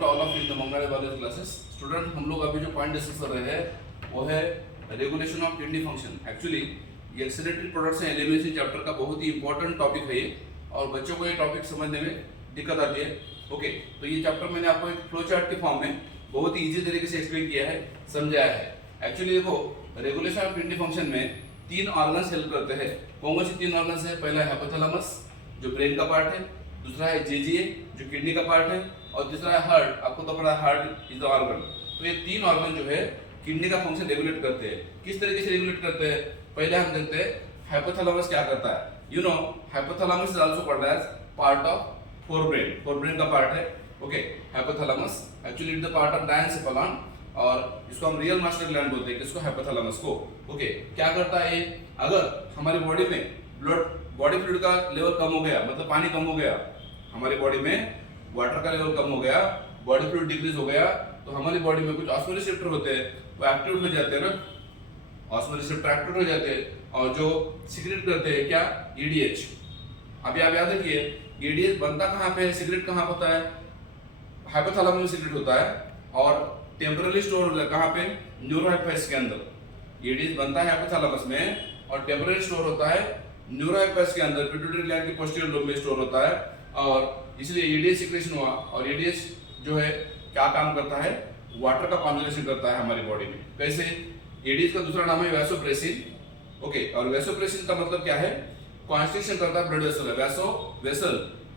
To all of in the Mangal biology classes. Student, हम लोग अभी जो पॉइंट डिस्कस कर रहे हैं वो है regulation of kidney function. Actually ये एक्सीडेंटरी प्रोडक्ट्स एंड एलिमिनेशन चैप्टर का बहुत ही इंपॉर्टेंट टॉपिक है ये, और बच्चों को ये टॉपिक समझने में दिक्कत आती है। ओके, तो ये चैप्टर मैंने आपको एक फ्लो चार्ट के फॉर्म में बहुत ही ईजी तरीके से एक्सप्लेन किया है, समझाया है। एक्चुअली देखो, रेगुलेशन ऑफ किडनी फंक्शन में 3 ऑर्गन्स हेल्प करते हैं। कौन सी 3 ऑर्गन्स है? पहला है हाइपोथैलेमस जो ब्रेन का पार्ट है, दूसरा है जेजीए जो किडनी का पार्ट है, और तीसरा है हार्ट। आपको तो पता है हार्ट इज द ऑर्गन। तो ये 3 ऑर्गन जो है किडनी का फंक्शन रेगुलेट करते हैं। किस तरीके से रेगुलेट करते हैं? पहले हम देखते हैं हाइपोथैलेमस क्या करता है। You know, hypothalamus is also called as part of forebrain. Forebrain का पार्ट है। Okay, hypothalamus actually is the part of diencephalon, और इसको हम रियल मास्टर ग्लैंड बोलते हैं। किसको? हाइपोथैलेमस को। ओके, क्या करता है ये? अगर हमारी बॉडी में बॉडी फ्लूइड का लेवल कम हो गया, मतलब पानी कम हो गया, हमारी बॉडी में वाटर का लेवल कम हो गया, बॉडी फ्लूइड डिक्रीज हो गया, तो हमारी बॉडी में कुछ ऑस्मोरिसेप्टर होते हैं, वो एक्टिव हो जाते हैं ना। ऑस्मोरिसेप्टर एक्टिव हो जाते हैं और जो सिक्रेट करते हैं क्या? ईडीएच। अभी आप याद रखिए, ईडीएच बनता कहाँ पे है, सिक्रेट कहाँ होता है? हाइपोथैलेमस में सिक्रेट होता है, और टेम्पररी स्टोर होता है कहाँ पे? न्यूरोहाइपोफाइस के अंदर। ईडीएच बनता है हाइपोथैलेमस में और टेम्पररी स्टोर होता है न्यूरोहाइपोफाइस के अंदर, पिट्यूटरी ग्लैंड के पोस्टीरियर लोब में स्टोर होता है। और इसलिए ईडीएच सिक्रेशन हुआ, और ईडीएच जो है क्या काम करता है? वाटर का कॉन्जुगेशन करता है हमारी बॉडी में। कैसे? ईडीएच का दूसरा नाम है वैसोप्रेसिन। ओके, और वैसोप्रेसिन का मतलब क्या है? कॉन्स्ट्रिक्शन करता है ब्लड वेसल है। वेसल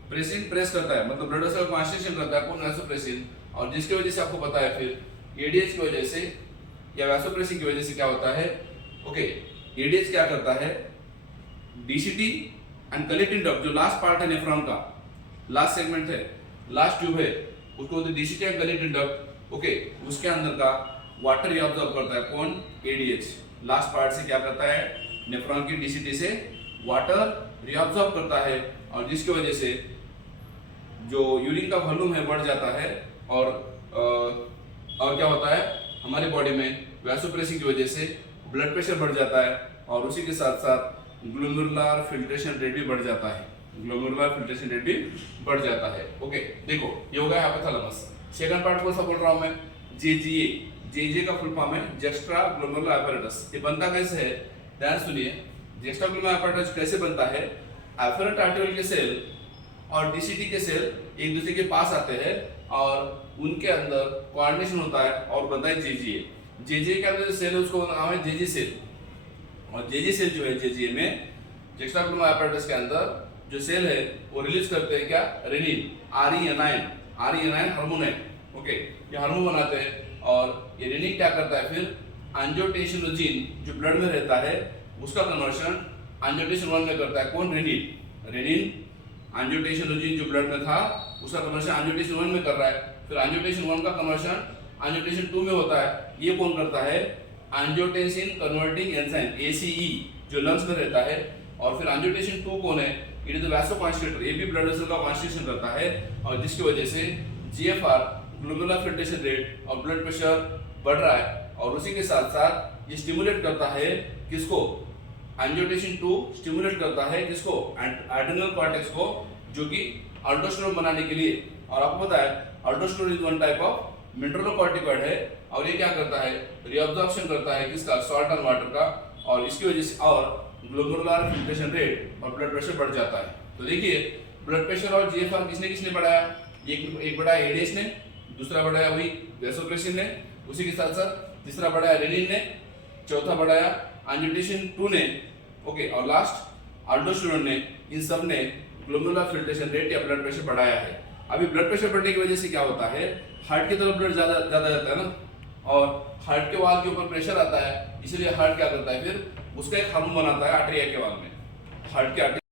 प्रेसिन प्रेस करता है, मतलब ब्लड वेसल कॉन्स्ट्रिक्शन करता है। कौन? वैसोप्रेसिन। और जिसकी वजह से आपको पता है फिर ईडीएच की वजह से या वैसोप्रेसिन की वजह से क्या होता है? ओके, ईडीएच क्या करता है? डीसीटी एंड कलेक्टिंग डक्ट, जो लास्ट पार्ट है नेफ्रॉन का, लास्ट सेगमेंट है, लास्ट ट्यूब है, उसको DCT and collecting duct. Okay, उसके अंदर का वाटर रिअब्सॉर्ब करता है। कौन? एडीएच। लास्ट पार्ट से क्या करता है? नेफ्रॉन की डीसीटी से वाटर रिअब्सॉर्ब करता है, और जिसकी वजह से जो यूरिन का वॉल्यूम है बढ़ जाता है, और क्या होता है? हमारी बॉडी में वैसोप्रेसिन की वजह से ब्लड प्रेशर बढ़ जाता है, और उसी के साथ साथ ग्लोमेरुलर फिल्ट्रेशन रेट भी बढ़ जाता है। ग्लोमेरुलर फिल्ट्रेशन रेट भी बढ़ जाता है। ओके, देखो ये हो गया हाइपोथैलेमस। सेकंड पार्ट कौन सा बोल रहा हूं मैं? जेजीए। जेजीए का फुल फॉर्म है जस्ट्रा ग्लोमेरुलर apparatus। ये बनता कैसे है? ध्यान सुनिए, जस्ट्रा ग्लोमेरुलर apparatus कैसे बनता है? एफरेंट आर्टेरियल के सेल और डीसीटी के सेल एक दूसरे के पास आते हैं, और उनके अंदर कोऑर्डिनेशन होता है और बनता है जेजीए। जेजीए के अंदर जो सेल है उसको नाम है जेजी सेल। और जेजी सेल जो है जेजीए में, जस्ट्रा ग्लोमेरुलर apparatus के अंदर जो सेल है वो रिलीज करते हैं क्या? रेनिन, आरईएनआईन हार्मोन है। ओके, ये हार्मोन बनाते हैं, और ये रेनिन क्या करता है फिर? एंजियोटेंसिनोजिन जो ब्लड में रहता है उसका कन्वर्शन एंजियोटेंसिन 1 में करता है। कौन? रेनिन एंजियोटेंसिनोजिन जो ब्लड में था उसका कन्वर्शन एंजियोटेंसिन 1 में कर रहा है। फिर एंजियोटेंसिन 1 का कन्वर्शन एंजियोटेंसिन 2 में होता है। ये कौन करता है? एंजियोटेंसिन कन्वर्टिंग एंजाइम एसीई जो लंग्स में रहता है। और फिर एंजियोटेंसिन 2 कौन है? It is the vasoconstrictor. ये भी ब्लड वेसल का कॉन्स्ट्रिक्शन करता है, और जिसकी वजह से जीएफआर ग्लोमेरुलर फिल्ट्रेशन रेट और ब्लड प्रेशर बढ़ रहा है। और उसी के साथ साथ ये स्टिमुलेट करता है किसको? एंजियोटेंसिन 2 स्टिमुलेट करता है किसको? एड्रेनल कॉर्टेक्स को, जो कि अल्डोस्टेरोन बनाने के लिए। और आपको पता है अल्डोस्टेरोन is one type of mineralocorticoid है, और ये क्या करता है? रीअब्जॉर्प्शन करता है किसका? सॉल्ट एंड वाटर का, और इसकी वजह से और ग्लोमेरुलर फिल्ट्रेशन रेट और ब्लड प्रेशर बढ़ जाता है। तो देखिए, ब्लड प्रेशर और जीएफआर किसने बढ़ाया? एक बढ़ाया एडीएच ने, दूसरा बढ़ाया वही वैसोप्रेसिन ने, उसी के साथ साथ तीसरा बढ़ाया रेनिन ने, चौथा बढ़ाया एंजियोटेंसिन 2 ने। ओके, और लास्ट अल्डोस्टेरोन ने। इन सब ने ग्लोमेरुलर फिल्ट्रेशन रेट या ब्लड प्रेशर बढ़ाया है। अभी ब्लड प्रेशर बढ़ने की वजह से क्या होता है? हार्ट की तरफ ब्लड ज्यादा जाता है ना, और हार्ट के वाल के ऊपर प्रेशर आता है, इसलिए हार्ट क्या करता है फिर? उसका एक हार्मोन बनाता है आर्टेरिया के वाल में। हार्ट के